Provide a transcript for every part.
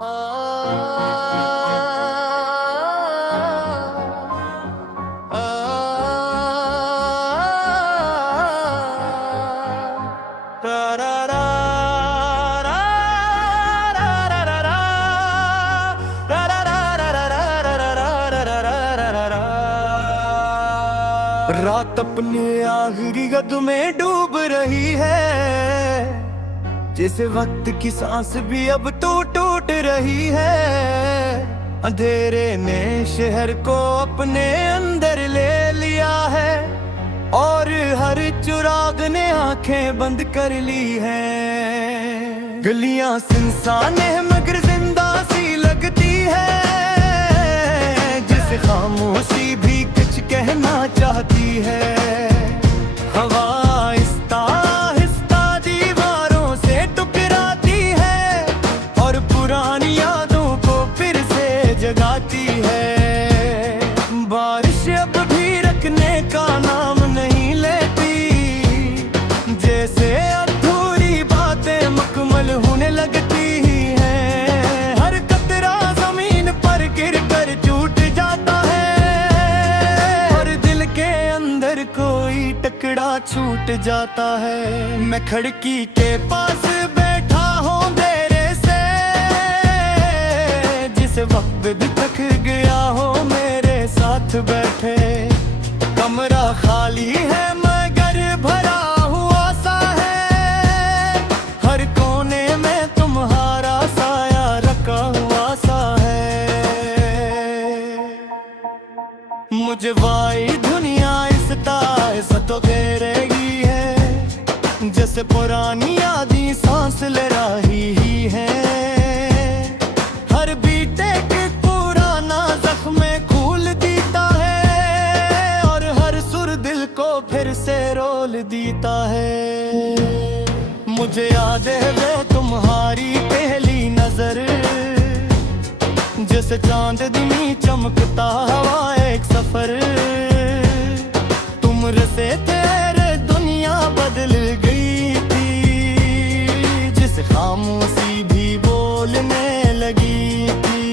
रात अपने आखिरी गद में डूब रही है, जैसे वक्त की सांस भी अब तो टूट रही है। अंधेरे ने शहर को अपने अंदर ले लिया है और हर चिराग ने आंखें बंद कर ली हैं। गलियां सुनसान है मगर जिंदा सी लगती है, जिसे खामोशी भी कुछ कहना चाहती है। हवा आहिस्ता आहिस्ता दीवारों से टकराती है और पुरानी यादों को फिर से जगाती है। बारिश अब भी रखने का नाम नहीं लेती, जैसे अधूरी बातें मुकम्मल होने लगती हैं। हर कतरा जमीन पर गिर कर टूट जाता है और दिल के अंदर कोई टुकड़ा छूट जाता है। मैं खिड़की के पास बैठा हूँ देर से, जिस वक्त भी थक गया हो मेरे साथ बैठे। कमरा खाली है मगर भरा हुआ सा है, हर कोने में तुम्हारा साया रखा हुआ सा है। मुझे वाई दुनिया इस ताए से तो घेरेगी है, जैसे पुरानी यादें सांस ले रही ही है। हर बीते के पुराना जख्म खोल देता है और हर सुर दिल को फिर से रोल देता है। मुझे याद है वो तुम्हारी पहली नजर, जैसे चांद दिनी चमकता हवा एक सफर। तुम रसे तेरे दुनिया बदल गई थी, जिस खामोशी भी बोलने लगी थी।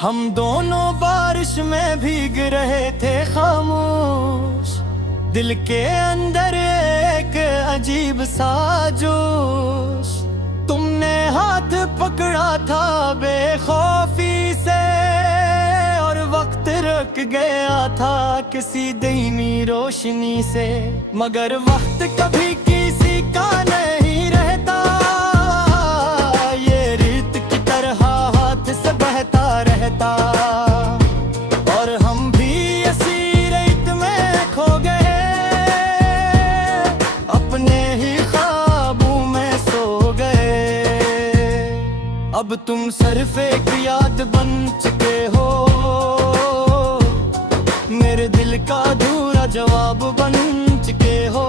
हम दोनों बारिश में भीग रहे थे खामोश, दिल के अंदर एक अजीब सा जोश। तुमने हाथ पकड़ा था बेखौफी से और वक्त रुक गया था किसी धीमी रोशनी से। मगर वक्त कभी किसी का नहीं रहता, ये रेत की तरह हाथ से बहता रहता। और हम भी इसी रेत में खो गए, अपने ही ख्वाबों में सो गए। अब तुम सिर्फ एक याद बन चुके हो, मेरे दिल का अधूरा जवाब बन चुके हो।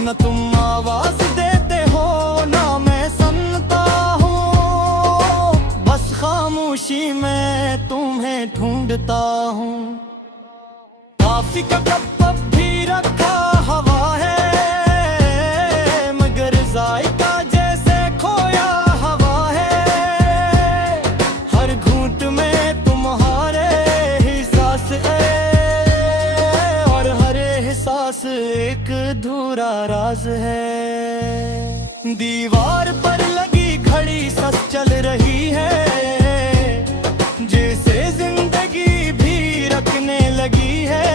न तुम आवाज देते हो ना मैं सुनता हूँ, बस खामोशी में तुम्हें ढूंढता हूँ। काफी का कप भी रखा हवा है, मगर जायका जैसे खोया हवा है। हर घूंट में तुम्हारे ही सांस है और हर एहसास एक अधूरा राज है। दीवार पर लगी घड़ी सच चल रही है, जैसे जिंदगी भी रखने लगी है।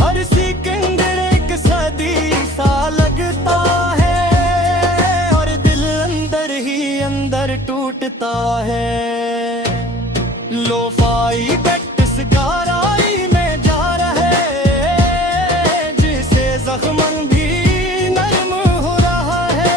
हर सेकंड एक सदी सा लगता है और दिल अंदर ही अंदर टूटता है। लोफाई बेट्स गहराई में जा रहे, जिसे जख्म भी नरम हो रहा है।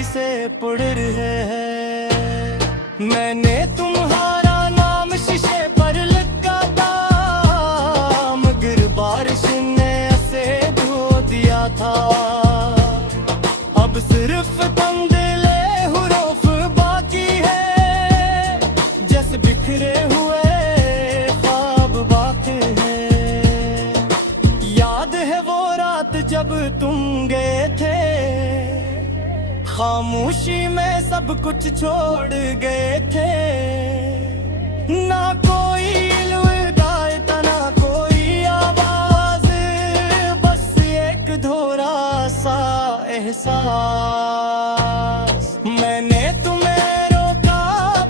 खुशी से पुड़र है। मैंने तुम्हारा नाम शीशे पर लिखा था, मगर बारिश ने ऐसे धो दिया था। अब सिर्फ तंदिले हुरूफ बाकी है, जैसे बिखरे हुए ख्वाब बाकी है। याद है वो रात जब तुम गए थे, खामोशी में सब कुछ छोड़ गए थे। ना कोई अलविदा ना कोई आवाज, बस एक धोरा सा एहसास। मैंने तुम्हें रोका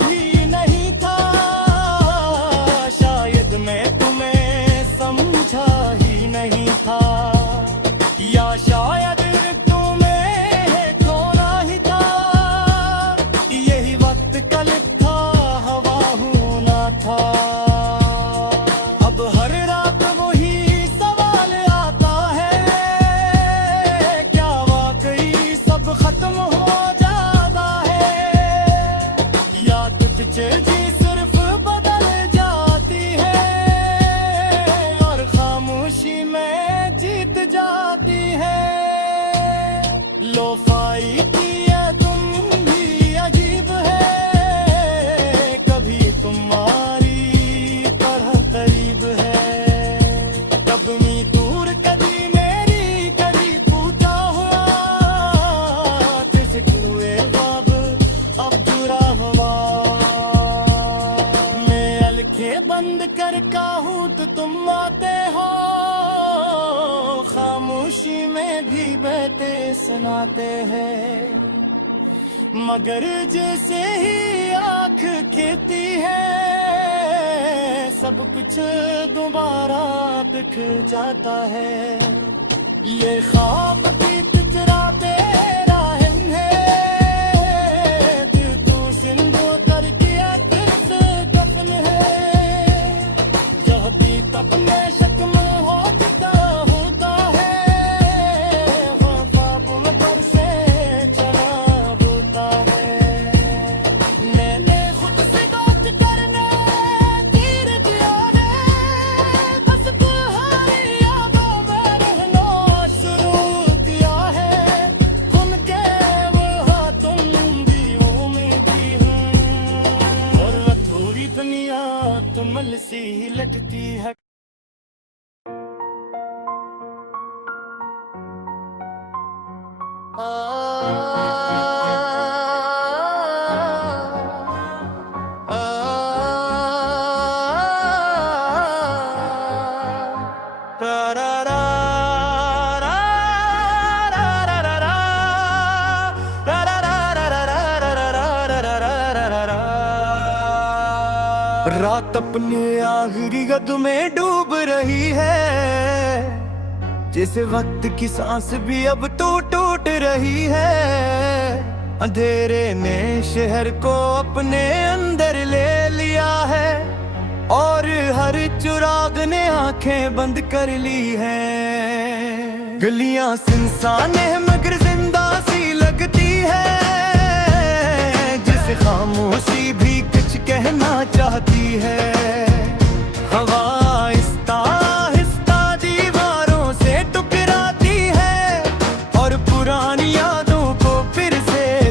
भी नहीं था, शायद मैं तुम्हें समझा ही नहीं था, या शायद अब हर रात वही सवाल आता है, क्या वाकई सब खत्म हो जाता है, या कुछ चीजें सिर्फ बदल जाती है और खामोशी में जीत जाती है। लोफाई की है तुम भी अजीब है, कभी तुम्हारी बंद कर काहूं तो तुम आते हो, खामोशी में भी बहते सुनाते हैं। मगर जैसे ही आँख खिलती है, सब कुछ दोबारा दिख जाता है। ये ख्वाब की पिचराते राहन है, दिल तू सिंधु तर किया फिर से दफन है। अपने शक्म होता होता है, ख्वाबों में पर से चला होता है। मैंने खुद से बात करने तीर दिया है, बस तुम्हारी यादों में रहना शुरू किया है। उनके वो तुम भी उम्मीदी हूँ, और थोड़ी दुनिया तुमल सी लगती है। रात अपने आखिरी गद में डूब रही है, जैसे वक्त की सांस भी अब तो टूट रही है। अंधेरे ने शहर को अपने अंदर ले लिया है, और हर चिराग ने आंखें बंद कर ली है। गलियां सुनसान है मगर जिंदा सी लगती है, जिसे खामोशी भी कुछ कहना चाहती है। हवा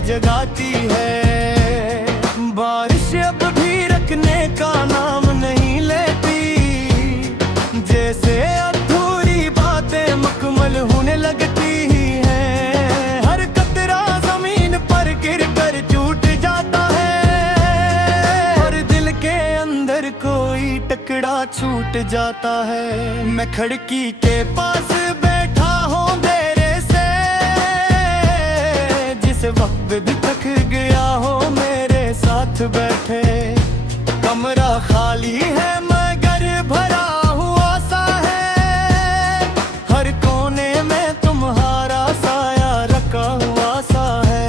जगाती है। बारिश अब भी रखने का नाम नहीं लेती, जैसे अधूरी बातें मुकम्मल होने लगती हैं। हर कतरा जमीन पर गिर कर टूट जाता है, और दिल के अंदर कोई टुकड़ा छूट जाता है। मैं खिड़की के पास बैठा हूँ देर से, जिस वक्त भी थक गया हो मेरे साथ बैठे। कमरा खाली है मगर भरा हुआ सा है, हर कोने में तुम्हारा साया रखा हुआ सा है।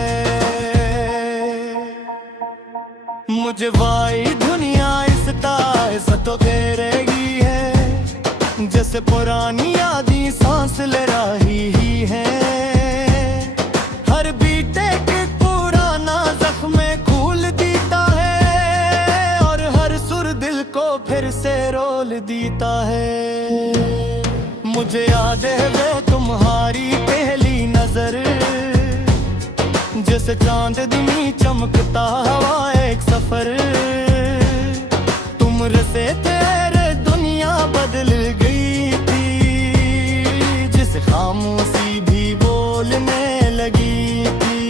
मुझे वाई दुनिया इस ताइस तो घेरेगी है, जैसे पुरानी यादें सांस ले रही है। हर बीते जीता है। मुझे याद है वो तुम्हारी पहली नजर, जैसे चांदनी चमकता हवा एक सफर। तुम रसे तेरे दुनिया बदल गई थी, जिस खामोशी भी बोलने लगी थी।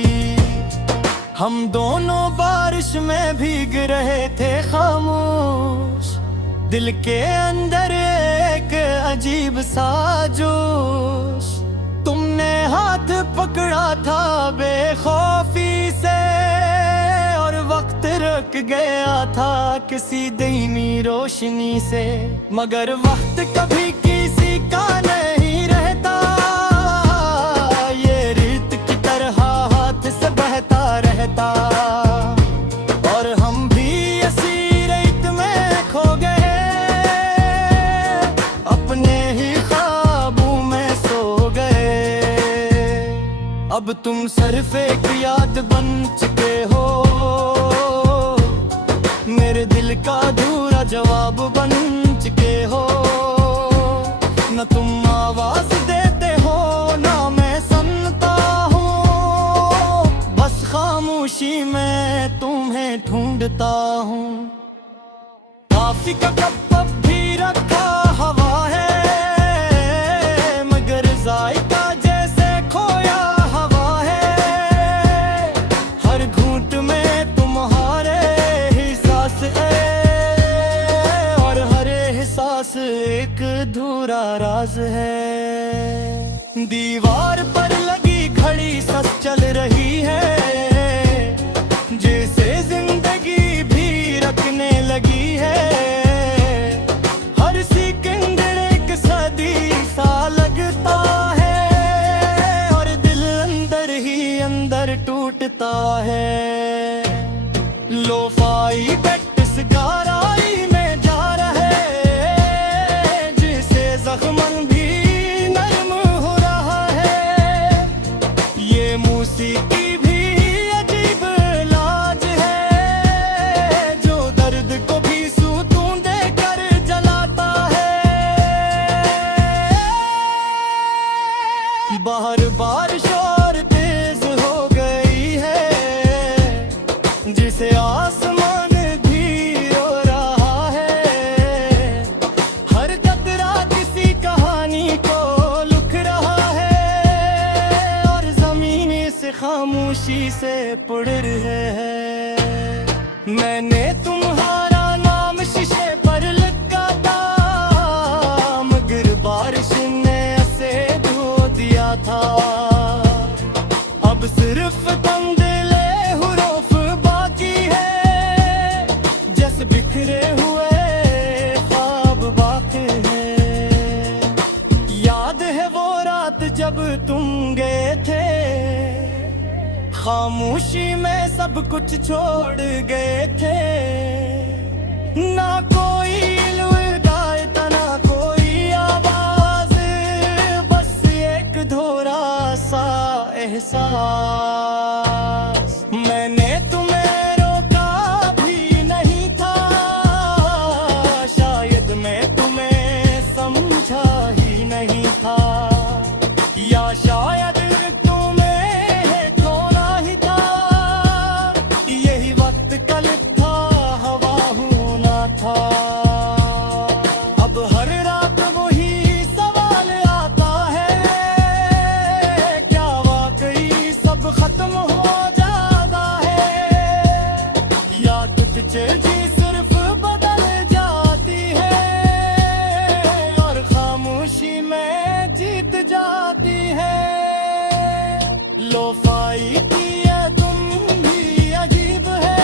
हम दोनों बारिश में भीग रहे थे खामोश, दिल के अंदर एक अजीब सा जोश। तुमने हाथ पकड़ा था बेखौफी से, और वक्त रुक गया था किसी धीमी रोशनी से। मगर वक्त कभी किसी का नहीं रहता, ये रेत की तरह हाथ से बहता रहता। और हम भी इसी रेत में खो गए, अपने ही ख्वाबों में सो गए। अब तुम सिर्फ एक याद बन चुके हो, मेरे दिल का अधूरा जवाब बन चुके हो। न तुम आवाज देते हो ना मैं सुनता हूँ, बस खामोशी में तुम्हें ढूंढता हूँ। काफी का कप अब भी रखा हवा है, मगर जायका जैसे खोया हवा है। हर घूंट में तुम्हारे ही सांस है, और हर एहसास एक अधूरा राज है। दीवार पर लगी घड़ी सच चल रही है, जैसे जिंदगी भी रखने लगी है। हर सेकंड एक सदी सा लगता है, और दिल अंदर ही अंदर टूटता है। लोफाई बेट्स गहराई में जा रहे, जिसे जख्मन भी नरम हो रहा है। ये मौसीकी भी अजीब लाज है, जो दर्द को भी सुकून देकर जलाता है। बाहर बारिश और तेज हो गई है, जिसे आसमान भी रो रहा है। हर कतरा किसी कहानी को लिख रहा है, और जमीन इस खामोशी से पढ़ रहे है। मैंने तुम्हारा नाम शीशे पर लिखा था, मगर बारिश ने ऐसे धो दिया था। अब सिर्फ तंदिले हुरूफ बाकी है, जैसे बिखरे हुए ख्वाब बाकी है। याद है वो रात जब तुम गए थे, खामोशी में सब कुछ छोड़ गए थे। ना कोई हिदायत ना कोई आवाज, बस एक अधूरा सा एहसास। मैंने तुम्हें रोका भी नहीं था, शायद मैं तुम्हें समझा ही नहीं था। या शायद तुम्हें खोना ही था, यही वक्त का लिखा हवा होना था। अब हर रात वही सवाल आता है, क्या वाकई सब खत्म हो जाता है, या तुझसे जी सिर्फ बदल जाती है, और खामोशी में जीत जाती है। लोफाई की ये तुम भी अजीब है,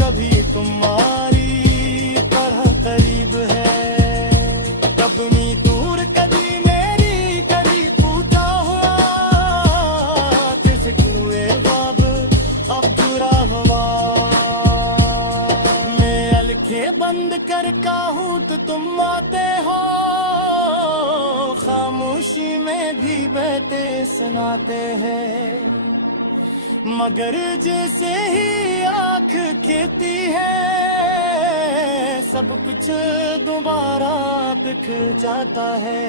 कभी तुम्हारी तरह करीब है। कभी दूर कभी मेरी कभी टूटा हुआ, किस कुएं ख्वाब अब जुड़ा हुआ। मैं अलखे बंद कर कहूँ तो तुम आते हो, खामोशी में भी बहते सुनाते हैं। मगर जैसे ही आँख खेती है सब कुछ दोबारा दिख जाता है।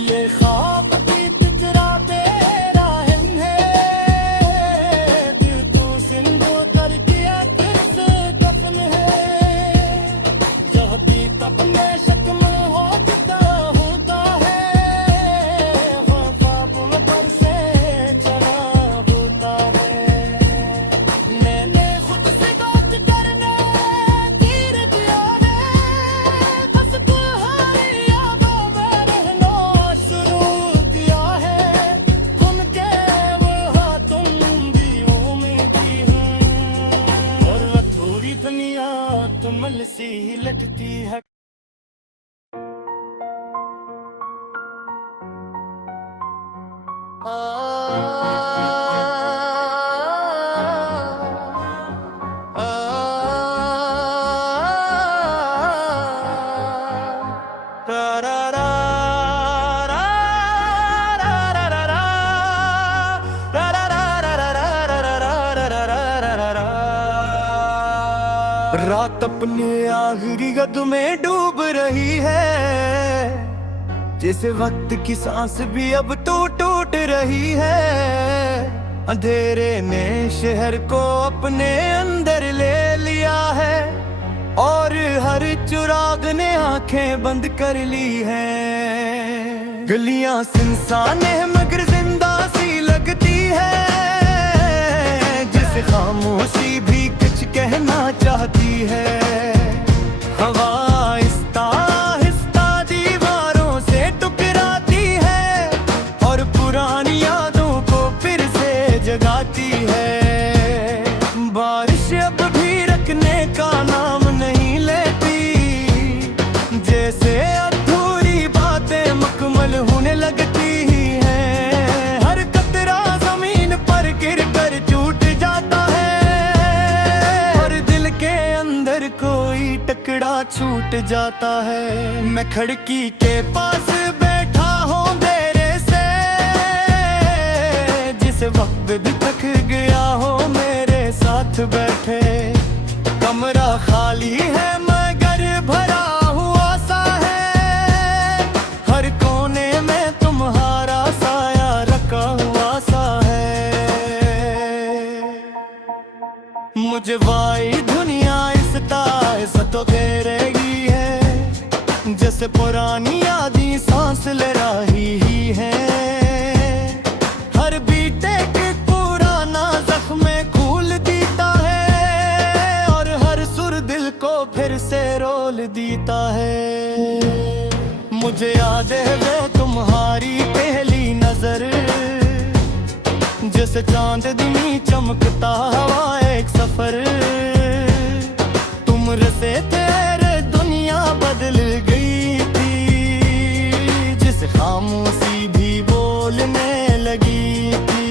ये ख्वाब की पिंजरा तेरा है, दिल तू सिंधु तर किया फिर दफन है। यह भी तब मैं शक्ल होता होता है, वो ख्वाब में पर से चला होता है। मैंने खुद से बात करने तीर दिया है, बस तुम्हारी यादों में रहना शुरू किया है। उनके वो तुम भी उम्मीदी हूँ, और अधूरी दुनिया तुमल सी लगती है। रात अपने आखिरी गद में डूब रही है, जैसे वक्त की सांस भी अब तो टूट रही है। अंधेरे ने शहर को अपने अंदर ले लिया है, और हर चिराग ने आंखें बंद कर ली है। गलियां सुनसान है मगर जिंदा सी लगती है, जिसे खामोशी भी कुछ कहना चाहती है। हवा आहिस्ता आहिस्ता दीवारों से टकराती है, और पुरानी यादों को फिर से जगाती है। बारिश अब भी रखने का नाम नहीं लेती, जैसे अधूरी बातें मुकम्मल होने लगती हैं। हर कतरा जमीन पर गिर कर टूट जाता है, और दिल के अंदर कोई टुकड़ा छूट जाता है। मैं खिड़की के पास बैठा हूँ देर से, जिस वक्त भी थक गया हो मेरे साथ बैठे। कमरा खाली है मगर भरा हुआ सा है, हर कोने में तुम्हारा साया रखा हुआ सा है। मुझे वाई दुनिया इस ताइस तो घेरेगी है, जैसे पुरानी यादें सांस ले रही ही है। हर बीते के पुराना जख्म खोल देता है, और हर सुर दिल को फिर से रोल देता है। मुझे याद है वो तुम्हारी पहली नजर, जैसे चांद दिनी चमकता हवा एक सफर। तुम रसे तेरे दुनिया बदल गई थी, जिस खामोशी भी बोलने लगी थी।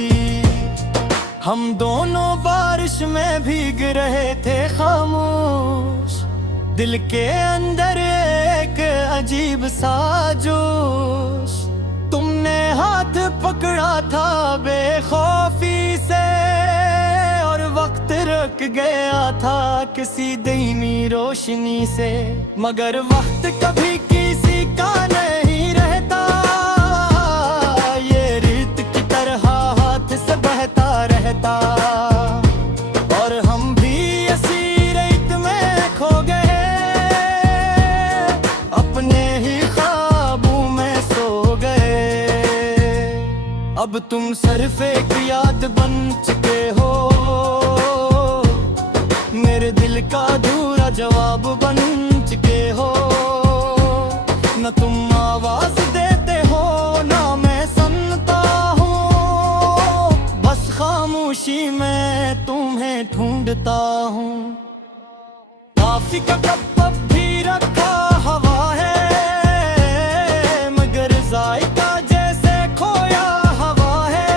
हम दोनों बारिश में भीग रहे थे खामोश, दिल के अंदर एक अजीब सा जोश। तुमने हाथ पकड़ा था बेखौफी से, और वक्त रुक गया था किसी धीमी रोशनी से। मगर वक्त कभी किसी का नहीं रहता, ये रेत की तरह हाथ से बहता रहता। और हम भी इसी रेत में खो गए, अपने ही ख्वाबों में सो गए। अब तुम सिर्फ एक याद बन चुके हो, मेरे दिल का अधूरा जवाब बन चुके हो। न तुम आवाज देते हो ना मैं सुनता हूँ, बस खामोशी में तुम्हें ढूंढता हूँ। काफी का कप अब भी रखा हवा है, मगर जायका जैसे खोया हवा है।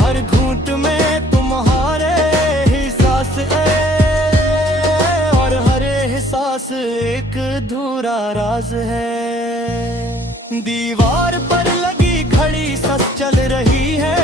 हर घूंट में तुम्हारे ही सांस है, और हर एहसास एक अधूरा राज है। दीवार पर लगी घड़ी सच चल रही है,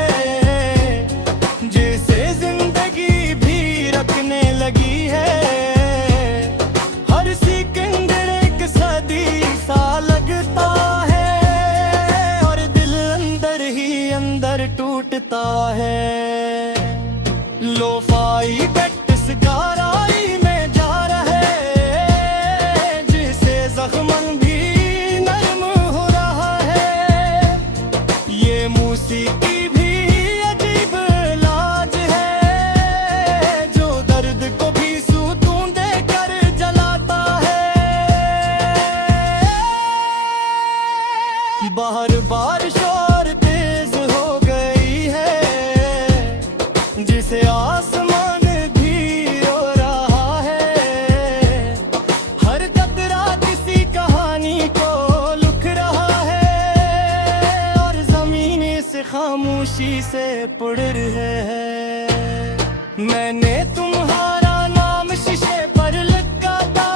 खुशी से पुड़र है। मैंने तुम्हारा नाम शीशे पर लिखा था,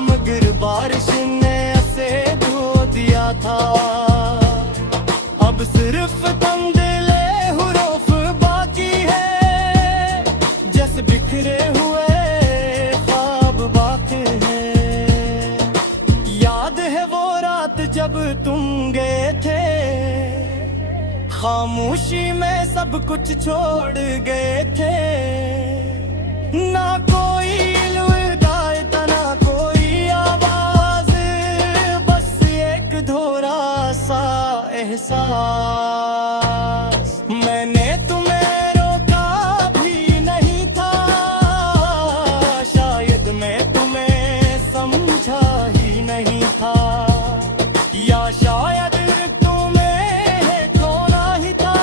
मगर बारिश ने ऐसे धो दिया था। अब सिर्फ तंदिले हुरूफ बाकी है, जैसे बिखरे हुए ख्वाब बाकी है। याद है वो रात जब तुम गए थे, खामोशी में सब कुछ छोड़ गए थे। ना कोई अलविदाई था, ना कोई आवाज, बस एक धोरा सा एहसास। मैंने तुम्हें रोका भी नहीं था, शायद मैं तुम्हें समझा ही नहीं था, या शायद तुम्हें खोना ही था।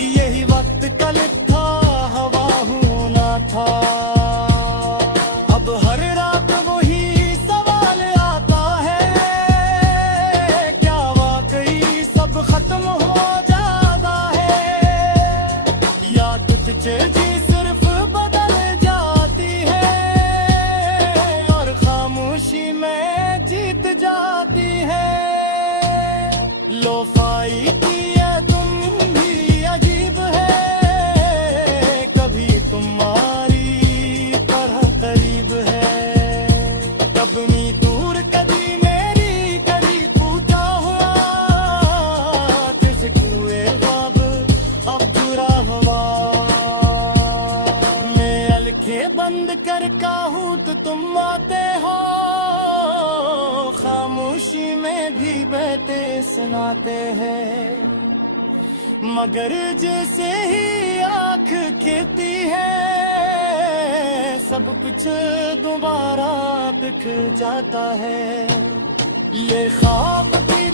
यही वक्त का लिखा हवा होना था। अब हर रात वही सवाल आता है, क्या वाकई सब खत्म हो जाता है, या कुछ चीज़ें सिर्फ बदल जाती है और खामोशी में जीत जाती है। लोफाई की ये तुम भी अजीब है, कभी तुम्हारी तरह करीब है, कभी दूर कभी मेरी करीब पूछा हुआ, किस कुए ख्वाब अब जुड़ा हुआ। मैं अलखे बंद कर काहूँ तो तुम आते हो, खामोशी में भी बहते सुनाते हैं, मगर जैसे ही आँख खिलती है, सब कुछ दोबारा बिखर जाता है। ये ख्वाब भी